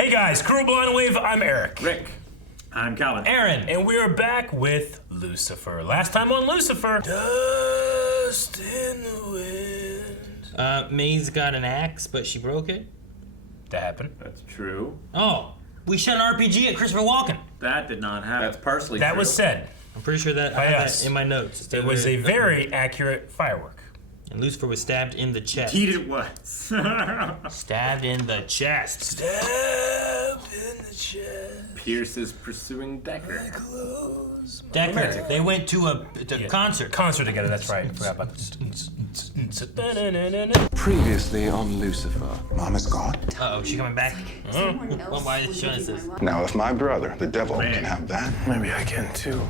Hey guys, Crew Blind Wave, I'm Eric. Rick. I'm Calvin. Aaron, and we are back with Lucifer. Last time on Lucifer, dust in the wind. May's got an axe, but she broke it. That happened. That's true. Oh, we shot an RPG at Christopher Walken. That did not happen. That's partially That true. was said. I'm pretty sure that By I have us. that in my notes. It was a very accurate firework. And Lucifer was stabbed in the chest. Indeed it was. Stabbed in the chest. Stabbed in the chest. Pierce is pursuing Decker. Decker, they went to a concert. Concert together, that's right. I forgot about that. Previously on Lucifer. Mom is gone. Uh-oh, she coming back? Well, why are they showing us this? Now, if my brother, the devil, can have that, maybe I can too.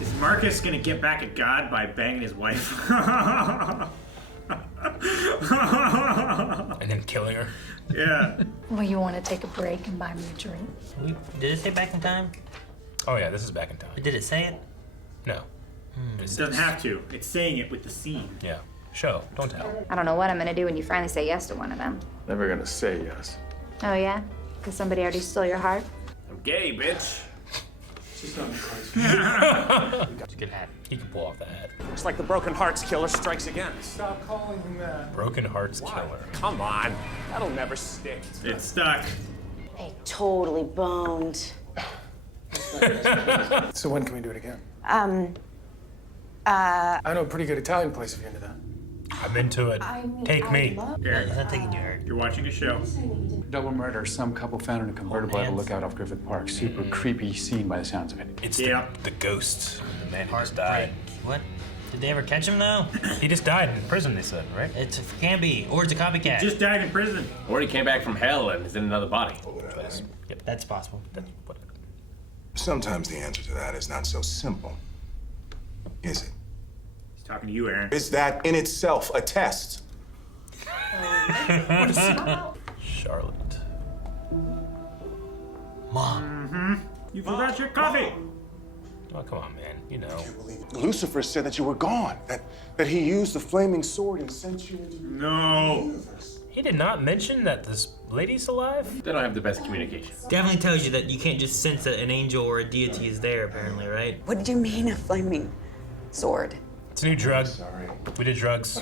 Is Marcus gonna get back at God by banging his wife? And then killing her. Yeah. Well, you want to take a break and buy me a drink? Did it say back in time? Oh yeah, this is back in time. Did it say it? No. It doesn't have to. It's saying it with the scene. Yeah. Show, don't tell. I don't know what I'm gonna do when you finally say yes to one of them. Never gonna say yes. Oh yeah? Because somebody already stole your heart? I'm gay, bitch. It's a good hat. He can pull off that hat. It's like the Broken Hearts Killer strikes again. Stop calling him that. Broken Hearts Killer. Come on, that'll never stick. It's stuck. They totally boned. So when can we do it again? I I know a pretty good Italian place if you're into that. I'm into it. Take me. Eric, It's not taking you, Eric. you're watching a show. Double murder. Some couple found in a convertible at a lookout off Griffith Park. Super creepy scene by the sounds of it. It's Yeah. the ghost. The man who just died. What? Did they ever catch him though? He just died in prison, they said, right? It can be, or it's a copycat. Just died in prison. Or he came back from hell and is in another body. Yep. That's possible. Sometimes the answer to that is not so simple, is it? He's talking to you, Aaron. Is that in itself a test? Charlotte. Mom. You forgot your coffee. Oh, come on, man. You know. Lucifer said that you were gone, that he used the flaming sword and sent you into the No. universe. He did not mention that this lady's alive? They don't have the best communication. Definitely tells you that you can't just sense that an angel or a deity is there, apparently, right? What did you mean, a flaming sword? It's a new drug. Sorry. We did drugs.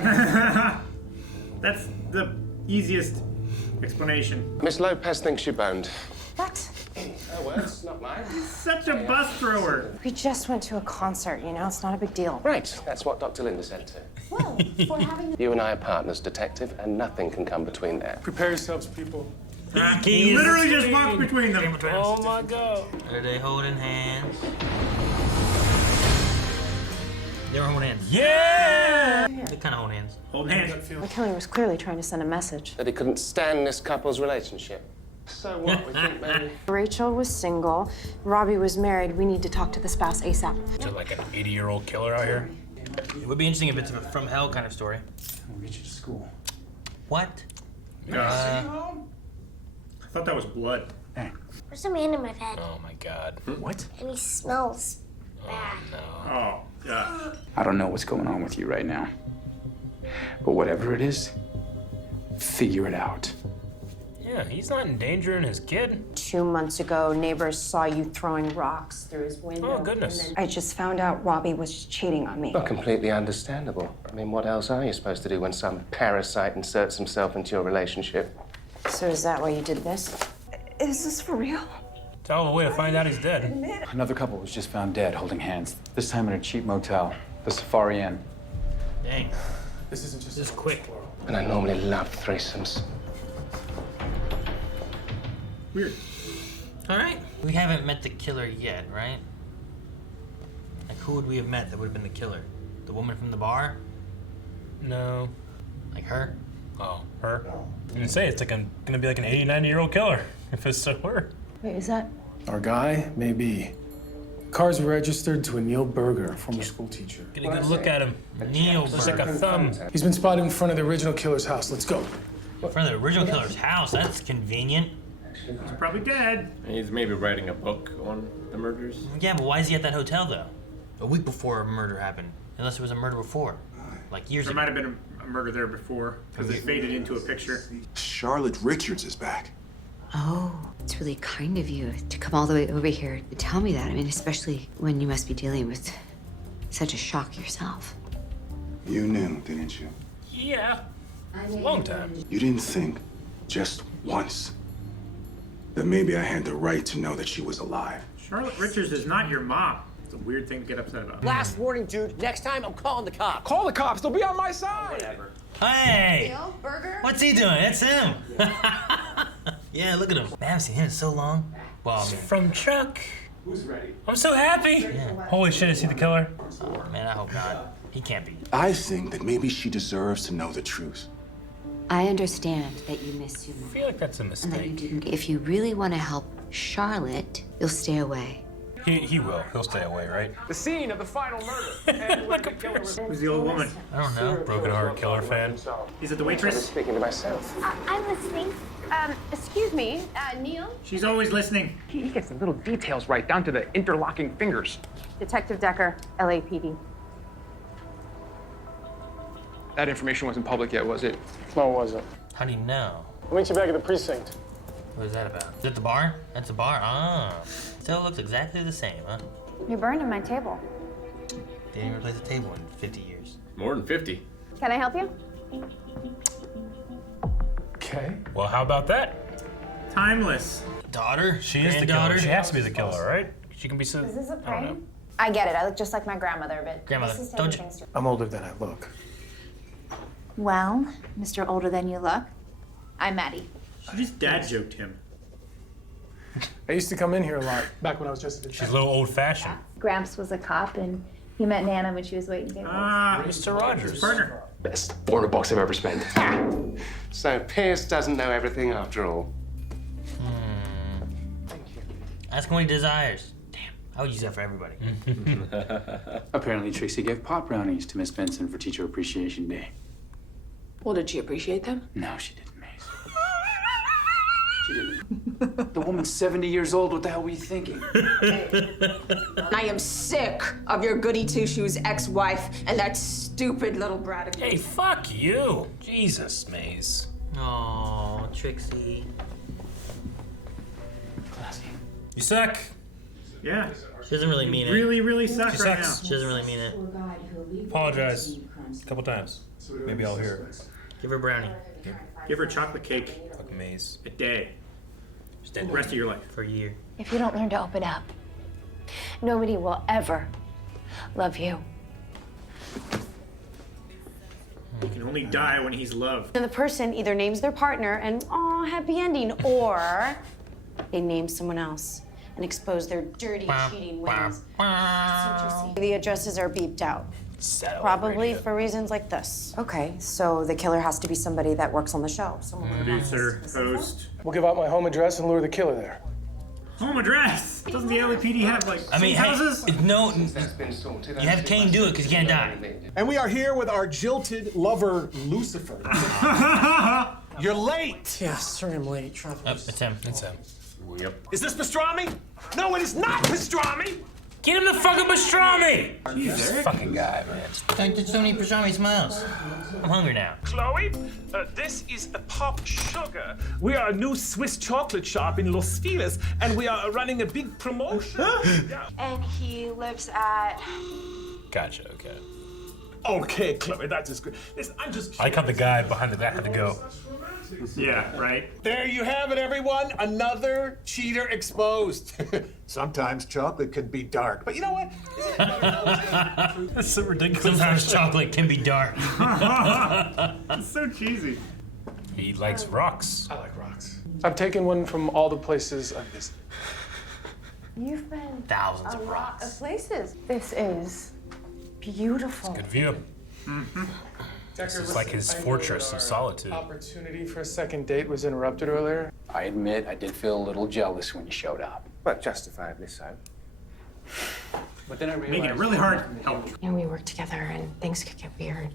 That's the easiest explanation. Miss Lopez thinks you boned. What? Her words, not mine. Such a bus thrower. We just went to a concert, you know? It's not a big deal. Right, that's what Dr. Linda said too. Well, for having... You and I are partners, detective, and nothing can come between there. Prepare yourselves, people. He literally just walked between them. Oh my god. Are they holding hands? They were holding hands. Yeah! They kind of hold hands. Hold hands. The killer was clearly trying to send a message. That he couldn't stand this couple's relationship. So what, we think maybe... Rachel was single. Robbie was married. We need to talk to the spouse ASAP. Is it like an 80-year-old killer out here? It would be interesting if it's a from hell kind of story. We'll get you to school. What? I thought that was blood. There's a man in my bed, Oh my god. What? and he smells bad. Oh, yeah. I don't know what's going on with you right now. But whatever it is, figure it out. Yeah, he's not endangering his kid. 2 months ago, neighbors saw you throwing rocks through his window. Oh, goodness. And then I just found out Robbie was cheating on me. Not completely understandable. I mean, what else are you supposed to do when some parasite inserts himself into your relationship? So is that why you did this? Is this for real? It's all the way to find out he's dead. Another couple was just found dead, holding hands. This time in a cheap motel, the Safari Inn. Dang. This isn't just This is quick. And I normally love threesomes. Weird. All right. We haven't met the killer yet, right? Like, who would we have met that would have been the killer? The woman from the bar? No. Like her? Oh, her? I didn't say it's like gonna be like an 80, 90-year-old killer. If it's so her. Wait, is that? Our guy, maybe. Car's registered to a Neil Berger, former school teacher. Get a good look at him. Neil, looks like a thumb. He's been spotted in front of the original killer's house. Let's go. In front of the original killer's house. That's convenient. He's probably dead. He's maybe writing a book on the murders. Yeah, but why is he at that hotel, though? A week before a murder happened. Unless it was a murder before. Like years There ago. might have been a murder there before, because they faded into a picture. Charlotte Richards is back. Oh. It's really kind of you to come all the way over here to tell me that. I mean, especially when you must be dealing with such a shock yourself. You knew, didn't you? Yeah. It's a long time. You didn't think, just once, that maybe I had the right to know that she was alive. Charlotte Richards is not your mom. It's a weird thing to get upset about. Last warning, dude. Next time, I'm calling the cops. Call the cops. They'll be on my side. Whatever. Hey! Burger? What's he doing? It's him. Yeah, look at him. Man, I haven't seen him in so long. Wow, man. From Chuck. Who's ready? I'm so happy. Yeah. Holy shit, is he the killer? Oh, man, I hope not. He can't be. I think that maybe she deserves to know the truth. I understand that you miss your I mom. feel like that's a And that you mistake. didn't. If you really want to help Charlotte, you'll stay away. He will. He'll stay away, right? The scene of the final murder. And where the killer was. Who's the old woman? I don't know. Broken Heart Killer fan. Is it the I'm waitress? speaking to myself. I'm listening. Excuse me, Neil? She's always listening. He gets the little details right down to the interlocking fingers. Detective Decker, LAPD. That information wasn't public yet, was it? No, it wasn't. How do you know? I'll meet you back at the precinct. What is that about? Is it the bar? That's a bar. Ah. Still looks exactly the same, huh? You're burning my table. They didn't replace the table in 50 years. More than 50. Can I help you? Okay. Well, how about that? Timeless. Daughter? She is the killer. Granddaughter? She has to be the killer, right? She can be so. Is this a I don't know. prank? I get it. I look just like my grandmother, but Grandmother, this is don't taking you- things I'm older than I look. Well, Mr. Older Than You Look, I'm Maddie. She just dad joked him. I used to come in here a lot back when I was just a She's a detective. little old-fashioned. Gramps was a cop, and he met Nana when she was waiting tables. Ah, Mr. Rogers. his partner. Best $400 I've ever spent. So Pierce doesn't know everything after all. Ask him what he desires. Damn, I would use that for everybody. Apparently, Trixie gave pot brownies to Miss Benson for Teacher Appreciation Day. Well, did she appreciate them? No, she didn't, Mace. She didn't. The woman's 70 years old. What the hell were you thinking? I am sick of your goody two-shoes ex-wife and that stupid little brat of Hey, fuck you. Jesus, Maze. Oh, Trixie. Classy. You suck. Yeah. She doesn't really mean it. Really, really sucks She right sucks. She doesn't really mean it. Apologize. A couple times. Maybe I'll hear it. Give her a brownie now. Give her chocolate cake Fuck Maze. a day. Just The end rest of your life. for a year. If you don't learn to open up, nobody will ever love you. He can only die when he's loved. And the person either names their partner and, oh, happy ending, or they name someone else and expose their dirty, cheating ways. The addresses are beeped out. Probably for reasons like this. Okay, so the killer has to be somebody that works on the show. Someone with Producer, host. We'll give out my home address and lure the killer there. Home address. Doesn't the LAPD have like I mean, six houses? hey, no, That's been sorted. you have Kane do it because you can't die. And we are here with our jilted lover, Lucifer. You're late. Yeah, sorry I'm late. Traffic. Oh, it's him. It's him. Yep. Is this pastrami? No, it is not pastrami. Get him the fucking pastrami! Jesus, fucking guy, man. Don't get so many pastrami smiles. I'm hungry now. Chloe, this is a Pop Sugar. We are a new Swiss chocolate shop in Los Feliz, and we are running a big promotion. Yeah. And he lives at... Gotcha, okay. Okay, Chloe, that is good. Listen, I'm just. I like how the guy behind the back had to go. Yeah, right. There you have it, everyone. Another cheater exposed. Sometimes chocolate can be dark, but you know what? That's so ridiculous. Sometimes chocolate can be dark. It's so cheesy. He likes rocks. I like rocks. I've taken one from all the places I've visited. You've been Thousands a of lot rocks. of places. This is beautiful. Good view. This is like his fortress of solitude. Opportunity for a second date was interrupted earlier. I admit I did feel a little jealous when you showed up. But justifiably so. But then I realized... Making it really hard to help. You know, we work together and things could get weird.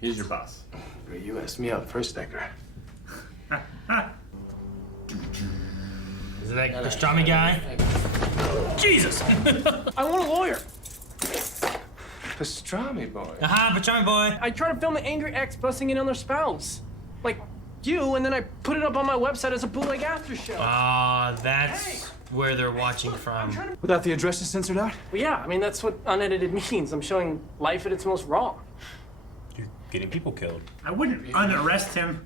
He's your boss. You asked me out first, Decker. Is it that pastrami guy? Jesus! I want a lawyer. Pastrami boy. Aha, pastrami boy. I try to film an angry ex busting in on their spouse. Like, you, and then I put it up on my website as a bootleg after show. That's where they're watching from. Without the addresses censored out? Well, yeah, I mean, that's what unedited means. I'm showing life at its most raw. You're getting people killed. I wouldn't unarrest him.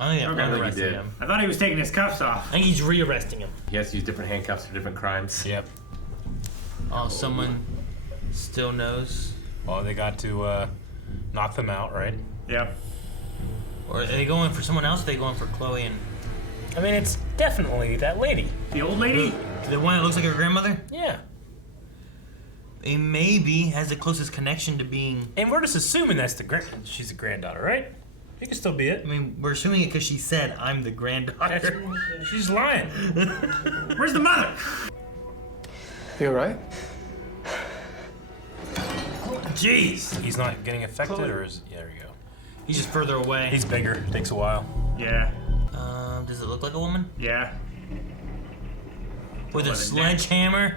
I think they're he arresting did. him. I thought he was taking his cuffs off. I think he's re-arresting him. He has to use different handcuffs for different crimes. Yep. Oh, someone still knows. Well, they got to knock them out, right? Yep. Or are they going for someone else? Or are they going for Chloe and... I mean, it's definitely that lady. The old lady? The one that looks like her grandmother? Yeah. It maybe has the closest connection to being... And we're just assuming that's she's the granddaughter, right? It could still be it. I mean, we're assuming it because she said, I'm the granddaughter. She's lying. Where's the mother? You all right? Jeez. He's not getting affected, or is... Yeah, there you go. He's just further away. He's bigger. Takes a while. Yeah. Does it look like a woman? Yeah. With a sledgehammer?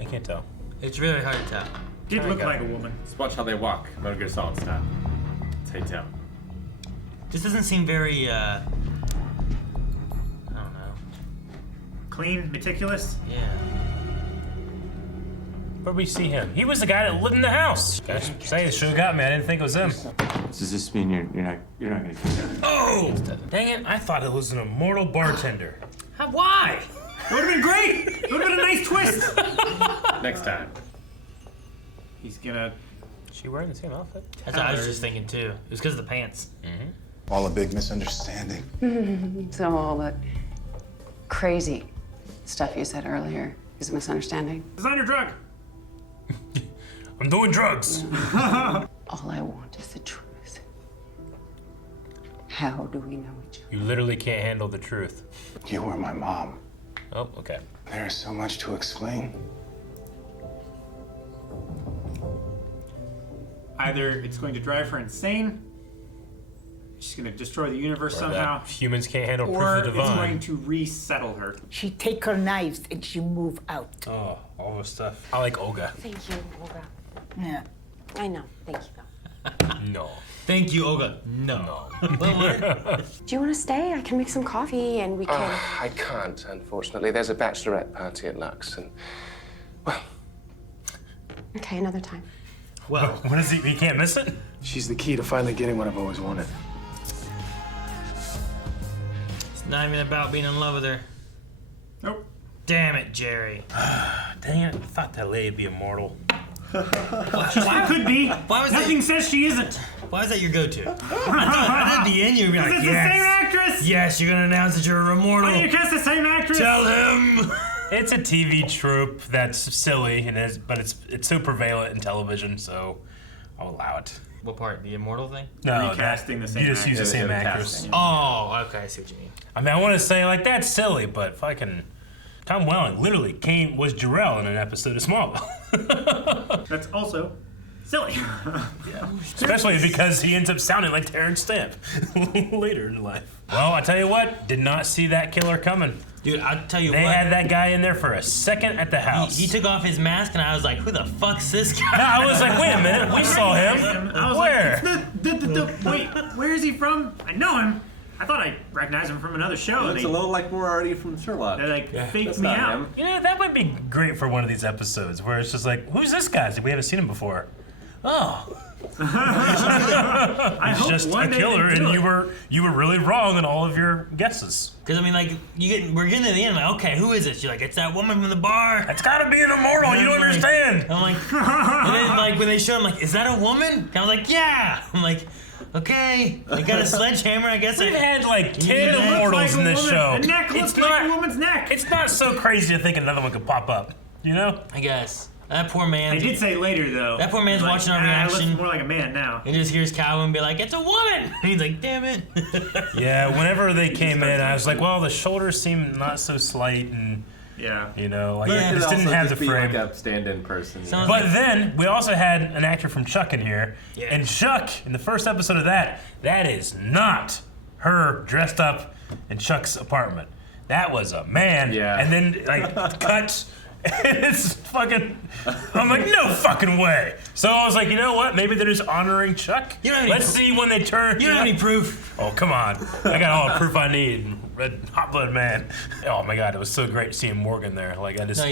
I can't tell. It's really hard to tell. Did look like a woman. Just watch how they walk. Metal Gear Solid style. That's how you tell. This doesn't seem very, I don't know. Clean, meticulous? Yeah. Where'd we see him? He was the guy that lived in the house. Gosh, say it should have got me. I didn't think it was him. Does this mean you're not gonna get that? Oh! Dang it! I thought it was an immortal bartender. Why? It would have been great. It would have been a nice twist. Next time. He's gonna. Is she wearing the same outfit? That's what I was just thinking too. It was because of the pants. Mm-hmm. All a big misunderstanding. So all that crazy stuff you said earlier is a misunderstanding. Designer drug. I'm doing drugs. All I want is the truth. How do we know each other? You literally can't handle the truth. You were my mom. Oh, okay. There is so much to explain. Either it's going to drive her insane, she's going to destroy the universe Or somehow, that humans can't handle proof or of the it's divine. going to resettle her. She take her knives and she move out. Oh, all this stuff. I like Olga. Thank you, Olga. Yeah. I know. Thank you, though. No. Thank you, Olga. No. Do you want to stay? I can make some coffee and we can. I can't, unfortunately. There's a bachelorette party at Lux, and Okay, another time. Well, what is he can't miss it? She's the key to finally getting what I've always wanted. It's not even about being in love with her. Nope. Damn it, Jerry. Dang it, I thought that lady'd be immortal. She could be. Why was Nothing says she isn't. Why is that your go-to? I thought at the end you'd be like, It's yes. the same actress. Yes, you're gonna announce that you're immortal. Why do you cast the same actress? Tell him. It's a TV trope that's silly, but it's so prevalent in television, so I'll allow it. What part? The immortal thing? No, Recasting the same You just use the actress. same Yeah, actress. casting. Oh, okay, I see what you mean. I mean, I want to say like that's silly, but fucking Tom Welling literally was Jarrell in an episode of Smallville. That's also silly. Especially because he ends up sounding like Terrence Stamp later in life. Well, I tell you what, did not see that killer coming. Dude, I'll tell you They what. had that guy in there for a second at the house. He took off his mask and I was like, who the fuck's this guy? No, I was like, wait a minute, we saw him. I was Where? like, wait, where is he from? I know him. I thought I recognized him from another show. He looks a little like Moriarty from Sherlock. They like faked That's me not out. him. You know, that would be great for one of these episodes where it's just like, who's this guy? We haven't seen him before. Oh. I He's hope just one a day killer, they do and it. you were really wrong in all of your guesses. Because I mean, like, we're getting to the end. Like, okay, who is this? You're like, it's that woman from the bar. It's gotta be an immortal. You don't understand. I'm like, and then like when they show, I'm like, is that a woman? And I was like, yeah. I'm like, okay. They got a sledgehammer. I guess We've I had like 10 looks immortals like in a this woman. show. The neck looks like a woman's neck. It's not so crazy to think another one could pop up. You know? I guess that poor man. I did say later though. That poor man's like, watching our It reaction. looks more like a man now. And just hears Calvin be like, it's a woman. And he's like, damn it. Yeah. Whenever they came in, I was like, well, the shoulders seem not so slight, and Yeah. you know, like Yeah. it just didn't have the frame. Like a stand-in person. Sounds But then we also had an actor from Chuck in here, Yeah. and Chuck in the first episode of that is not her dressed up in Chuck's apartment. That was a man. Yeah. And then like cut, And it's fucking. I'm like, no fucking way. So I was like, you know what? Maybe they're just honoring Chuck. Let's see when they turn. You don't have any proof. Oh, come on. I got all the proof I need. Red hot blood man. Oh my god, it was so great seeing Morgan there. Like I just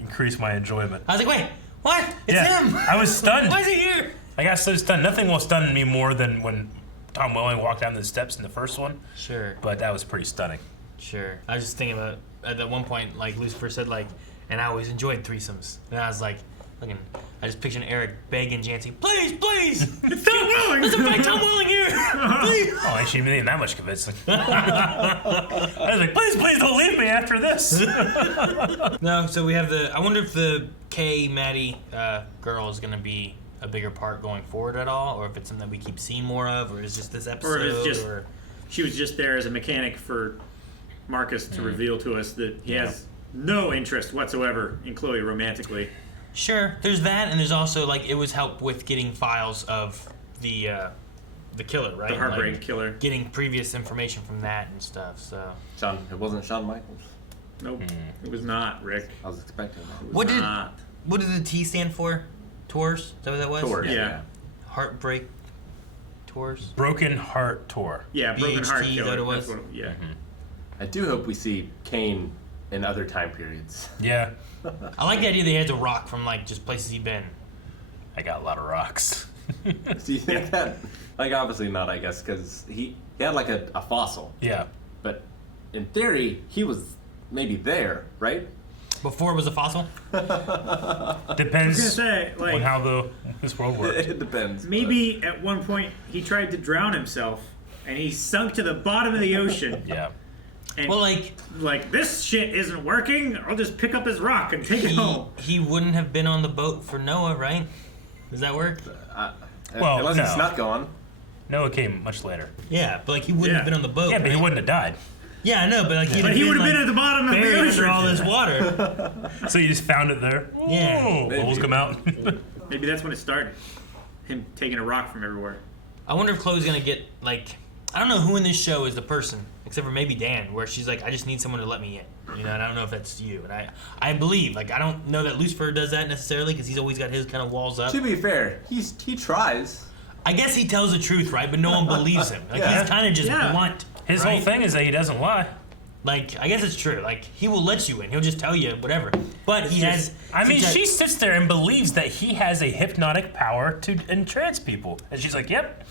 increased my enjoyment. I was like, wait, what? It's him. I was stunned. Why is he here? I got so stunned. Nothing will stun me more than when Tom Welling walked down the steps in the first one. Sure. But that was pretty stunning. Sure. I was just thinking about at that one point, like Lucifer said, like, and I always enjoyed threesomes. And I was like, looking, I just pictured Eric begging Jancy, please, please, it's Tom Welling. Let's invite Tom Welling here. Please. Oh, I shouldn't even that much convincing. I was like, please don't leave me after this. No, so we have I wonder if the Kay Maddie girl is gonna be a bigger part going forward at all, or if it's something that we keep seeing more of, or is just this episode, or it's just she was just there as a mechanic for Marcus to reveal to us that he has no interest whatsoever in Chloe romantically. Sure, there's that, and there's also like it was help with getting files of the killer, right? The Heartbreak like, killer. Getting previous information from that and stuff. So it wasn't Shawn Michaels. Nope, it was not, Rick. I was expecting that. What did the T stand for? Tours? Is that what that was? Tours. Yeah. Heartbreak Tours. Broken Heart Tour. Yeah, Broken Heart BHT, Killer. that it was? That's what yeah. I do hope we see Kane in other time periods. Yeah. I like the idea that he had to rock from like just places he'd been. I got a lot of rocks. Do you think that? Like obviously not, I guess, because he had like a fossil. Yeah. But in theory, he was maybe there, right? Before it was a fossil? Depends I was gonna say, like, on how this world works. It depends. Maybe at one point he tried to drown himself and he sunk to the bottom of the ocean. Yeah. And well, like this shit isn't working. I'll just pick up his rock and take it home. He wouldn't have been on the boat for Noah, right? Does that work? Well, unless no. it's not gone. Noah came much later. Yeah, but like he wouldn't have been on the boat. Yeah, but he wouldn't have died. Yeah, I know, but like But he would have been at the bottom of the buried ocean under all this water. So you just found it there? Yeah. Oh, bubbles come out. Maybe that's when it started. Him taking a rock from everywhere. I wonder if Chloe's gonna get like I don't know who in this show is the person, except for maybe Dan, where she's like, I just need someone to let me in. You know, and I don't know if that's you. And I believe, like I don't know that Lucifer does that necessarily because he's always got his kind of walls up. To be fair, he tries. I guess he tells the truth, right? But no one believes him. Like he's kind of just blunt. His whole thing is that he doesn't lie. Like, I guess it's true. Like, he will let you in. He'll just tell you whatever. But he has... I mean, she sits there and believes that he has a hypnotic power to entrance people. And she's like, yep.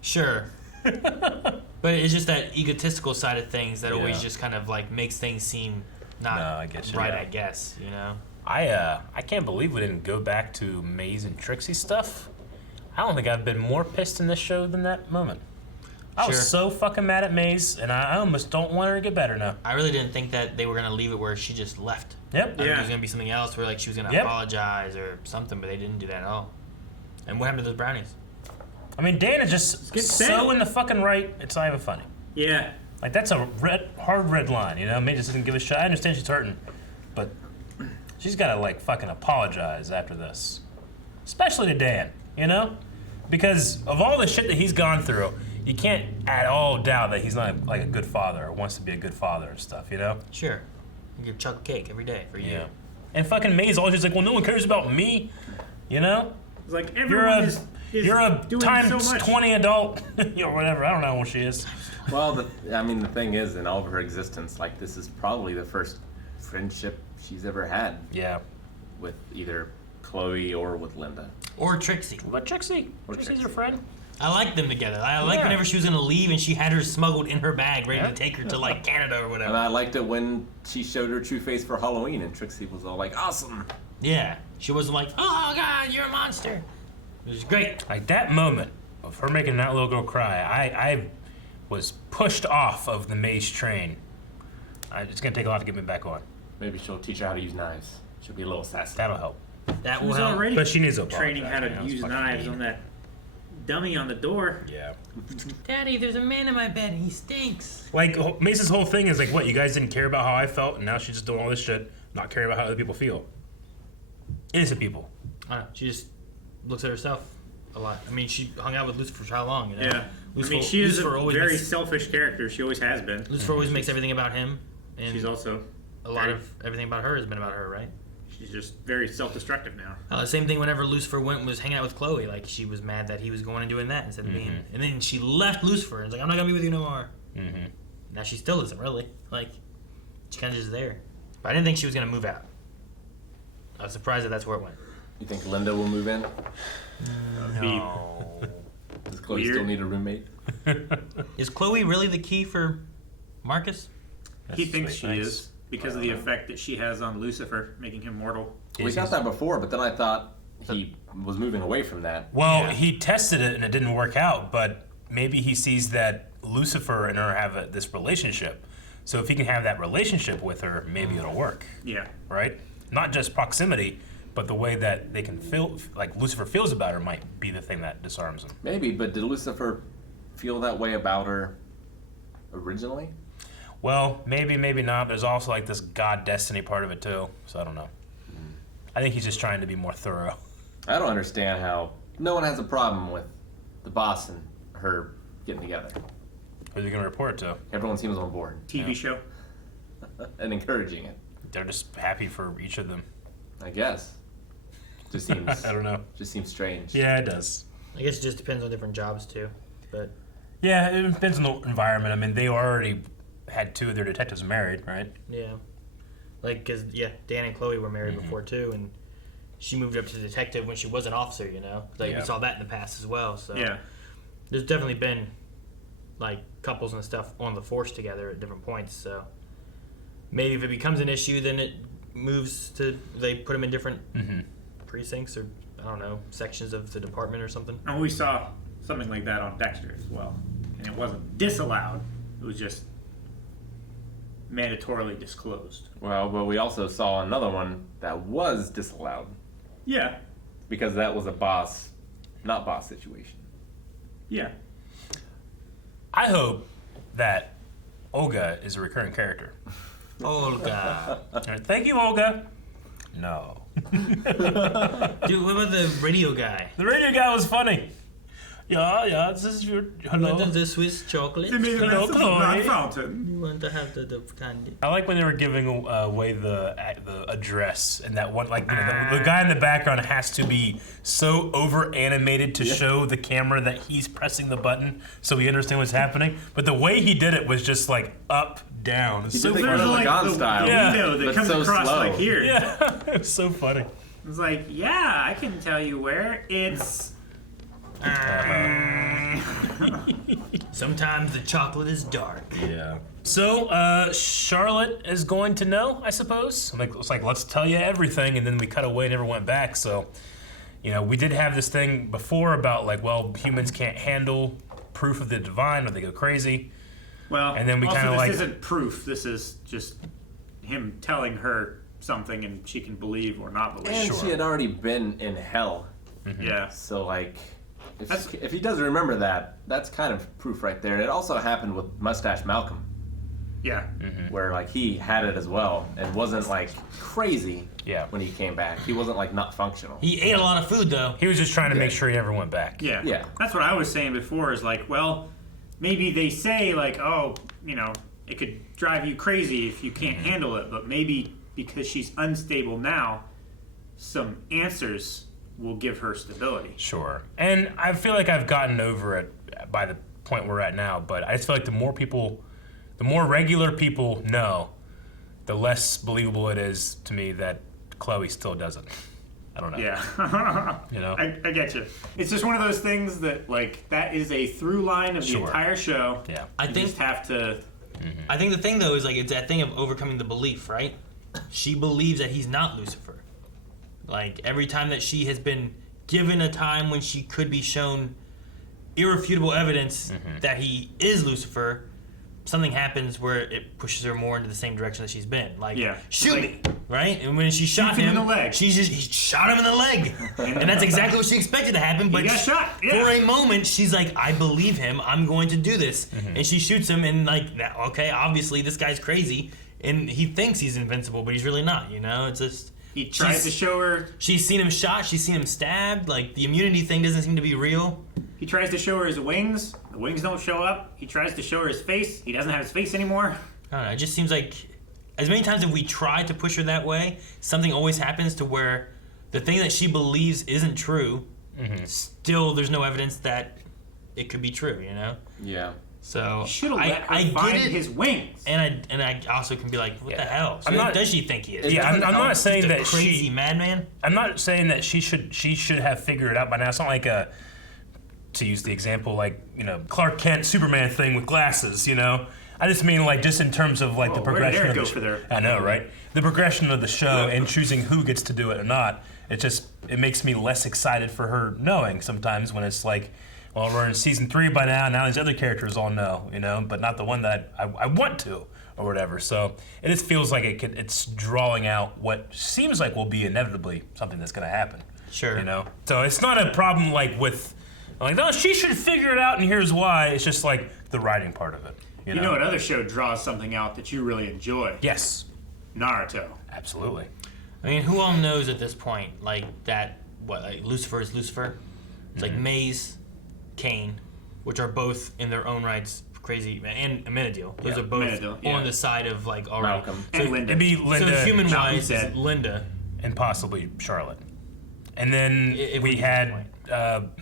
Sure. But it's just that egotistical side of things that always just kind of, like, makes things seem not I guess, you know? I can't believe we didn't go back to Maze and Trixie stuff. I don't think I've been more pissed in this show than that moment. I was so fucking mad at Maze, and I almost don't want her to get better now. I really didn't think that they were going to leave it where she just left. Yep. I think it was going to be something else where like she was going to apologize or something, but they didn't do that at all. And what happened to those brownies? I mean, Dan is just so in the fucking right, it's not even funny. Yeah. Like, that's a hard red line, you know? May just doesn't give a shit. I understand she's hurting, but she's got to, like, fucking apologize after this. Especially to Dan, you know? Because of all the shit that he's gone through, you can't at all doubt that he's not like a good father or wants to be a good father and stuff, you know? Sure. You give Chuck cake every day for you. Yeah. And fucking May's always just like, well, no one cares about me, you know? It's like everyone is you're a doing times so much. 20 adult, you know, whatever. I don't know what she is. Well, the thing is, in all of her existence, like, this is probably the first friendship she's ever had. Yeah. With either Chloe or with Linda. Or Trixie. What about Trixie? Trixie's your friend. I liked them together. I liked whenever she was going to leave and she had her smuggled in her bag ready to take her to, like, Canada or whatever. And I liked it when she showed her true face for Halloween and Trixie was all like, awesome. Yeah. She wasn't like, oh, God, you're a monster. It was great. Like, that moment of her making that little girl cry, I was pushed off of the Maze train. It's going to take a lot to get me back on. Maybe she'll teach her how to use knives. She'll be a little sassy. That'll help. That She will was help. already But she needs to training how apologize, to man. It was use fucking knives mean. on that dummy on the door. Yeah. Daddy, there's a man in my bed. He stinks. Like, Mace's whole thing is like, what, you guys didn't care about how I felt, and now she's just doing all this shit, not caring about how other people feel. Innocent people. I don't know. She just looks at herself a lot. I mean, she hung out with Lucifer for how long, you know? Yeah. Lucifer, I mean, she is Lucifer a always very makes, selfish character. She always has been. Lucifer always makes everything about him. And she's also a lot of everything about her has been about her, right? She's just very self-destructive now. Same thing whenever Lucifer was hanging out with Chloe. Like, she was mad that he was going and doing that instead of being... And then she left Lucifer and was like, I'm not going to be with you no more. Now she still isn't, really. Like, she kind of just there. But I didn't think she was going to move out. I was surprised that that's where it went. You think Linda will move in? No. Does Chloe still need a roommate? Is Chloe really the key for Marcus? He thinks she is because of the effect that she has on Lucifer, making him mortal. We got that before, but then I thought he was moving away from that. Well, he tested it and it didn't work out, but maybe he sees that Lucifer and her have this relationship. So if he can have that relationship with her, maybe it'll work. Yeah. Right? Not just proximity, but the way that they can feel, like Lucifer feels about her might be the thing that disarms him. Maybe, but did Lucifer feel that way about her originally? Well, maybe, maybe not. There's also like this God destiny part of it too, so I don't know. I think he's just trying to be more thorough. I don't understand how no one has a problem with the boss and her getting together. Who's he going to report to? Everyone seems on board. TV show. And encouraging it. They're just happy for each of them. I guess. Just seems... I don't know. Just seems strange. Yeah, it does. I guess it just depends on different jobs, too. But yeah, it depends on the environment. I mean, they already had 2 of their detectives married, right? Yeah. Like, because, Dan and Chloe were married before, too, and she moved up to detective when she was an officer, you know? Like, we saw that in the past as well, so... Yeah. There's definitely been, like, couples and stuff on the force together at different points, so... Maybe if it becomes an issue, then it moves to... They put them in different precincts or, I don't know, sections of the department or something. And we saw something like that on Dexter as well. And it wasn't disallowed. It was just mandatorily disclosed. Well, but we also saw another one that was disallowed. Yeah. Because that was a boss, not boss situation. Yeah. I hope that Olga is a recurring character. Olga. Thank you, Olga. No. Dude, what about the radio guy? The radio guy was funny. Yeah, this is your... Hello. You want the Swiss chocolate? Hello, Chloe. You want to have the candy? I like when they were giving away the address, and that one, like, you know, the guy in the background has to be so over animated to show the camera that he's pressing the button so we understand what's happening. But the way he did it was just like up, down. It's so funny. Like the style. window that comes so across slow. like here. Yeah, it's so funny. It's like, yeah, I can tell you where it's. Sometimes the chocolate is dark. Yeah. So, Charlotte is going to know, I suppose. It's like, let's tell you everything, and then we cut away and never went back. So, you know, we did have this thing before about, like, well, humans can't handle proof of the divine or they go crazy. Well, and then we also kind of this like... isn't proof. This is just him telling her something and she can believe or not believe. And she had already been in hell. Yeah. So, like... If he doesn't remember that, that's kind of proof right there. It also happened with Mustache Malcolm. Yeah. Where, like, he had it as well and wasn't, like, crazy when he came back. He wasn't, like, not functional. He ate a lot of food, though. He was just trying to make sure he never went back. Yeah. Yeah. That's what I was saying before is like, well, maybe they say, like, oh, you know, it could drive you crazy if you can't handle it, but maybe because she's unstable now, some answers will give her stability. Sure. And I feel like I've gotten over it by the point we're at now, but I just feel like the more regular people know, the less believable it is to me that Chloe still doesn't. I don't know. Yeah. You know? I get you. It's just one of those things that, like, that is a through line of the entire show. Yeah. You just have to... I think the thing, though, is, like, it's that thing of overcoming the belief, right? She believes that he's not Lucifer. Like, every time that she has been given a time when she could be shown irrefutable evidence that he is Lucifer, something happens where it pushes her more into the same direction that she's been. Like, shoot me, right? And when she shot him, in the leg. he shot him in the leg. And that's exactly what she expected to happen. But He got shot, yeah. for a moment, she's like, I believe him. I'm going to do this. And she shoots him, and like, okay, obviously this guy's crazy. And he thinks he's invincible, but he's really not, you know? It's just... He tries to show her... She's seen him shot. She's seen him stabbed. Like, the immunity thing doesn't seem to be real. He tries to show her his wings. The wings don't show up. He tries to show her his face. He doesn't have his face anymore. I don't know. It just seems like as many times as we try to push her that way, something always happens to where the thing that she believes isn't true, still there's no evidence that it could be true, you know? Yeah. So Should've let her I find get it, his wings. and I also can be like, what the hell? So does she think he is? Yeah, I'm not saying Just a that crazy madman. I'm not saying that she should have figured it out by now. It's not like a, to use the example, like, you know, Clark Kent Superman thing with glasses, you know. I just mean like just in terms of like the progression of the show. I know, right? The progression of the show and choosing who gets to do it or not. It makes me less excited for her knowing sometimes when it's like, well, we're in season 3 by now these other characters all know, you know, but not the one that I want to or whatever. So it just feels like it's drawing out what seems like will be inevitably something that's going to happen. Sure. You know? So it's not a problem like with, like, no, she should figure it out and here's why. It's just like the writing part of it. You know what other show draws something out that you really enjoy? Yes. Naruto. Absolutely. I mean, who all knows at this point, like that, like Lucifer is Lucifer? It's like Maze, Cain, which are both in their own rights crazy, and Amenadiel. Those are both on the side of like already. Malcolm. So, And Linda. It'd be Linda. So human-wise, Malcolm's it's Linda. And possibly Charlotte. And then we had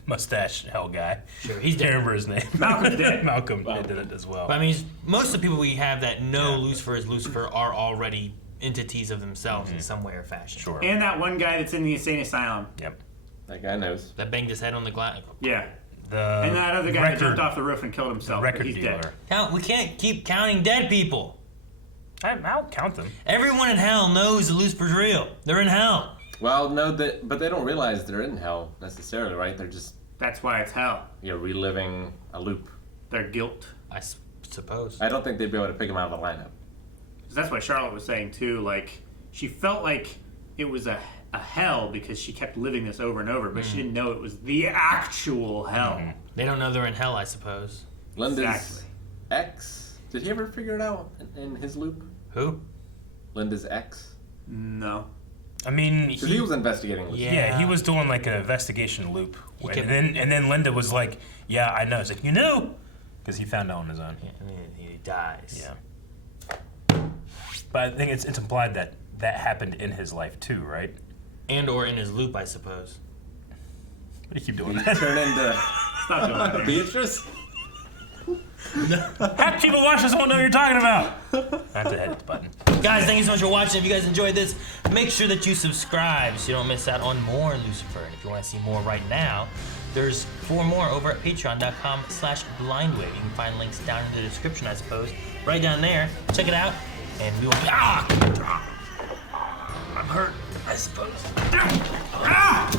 mustache hell guy. Sure, he's Can't dead. remember his name. Malcolm's dead. Malcolm did it as well. But I mean, most of the people we have that know Lucifer is Lucifer are already entities of themselves in some way or fashion. Sure. And that one guy that's in the insane asylum. Yep. That guy knows. That banged his head on the glass. Yeah. The And that other guy that jumped off the roof and killed himself. record but he's dead. dealer. We can't keep counting dead people. I'll count them. Everyone in hell knows that Lucifer's real. They're in hell. Well, no, but they don't realize they're in hell necessarily, right? They're just. That's why it's hell. You're reliving a loop. Their guilt. I suppose. I don't think they'd be able to pick them out of the lineup. That's what Charlotte was saying too. Like, she felt like it was a hell because she kept living this over and over, but she didn't know it was the actual hell. They don't know they're in hell, I suppose. Linda's ex. Did he ever figure it out in his loop? Who? Linda's ex. No. I mean, he was investigating. Yeah, he was doing like an investigation loop, and then Linda was like, "Yeah, I know." It's like, "You knew," because he found out on his own. Yeah, and he dies. Yeah. But I think it's implied that that happened in his life too, right? And or in his loop, I suppose. What do you keep doing? Turn into Stop doing that. Beatrice. Half people watch this won't know what you're talking about. I have to hit the button. Guys, thank you so much for watching. If you guys enjoyed this, make sure that you subscribe so you don't miss out on more Lucifer. And if you want to see more right now, there's 4 more over at patreon.com/blindwave. You can find links down in the description, I suppose. Right down there. Check it out. And we will be... I'm hurt, I suppose.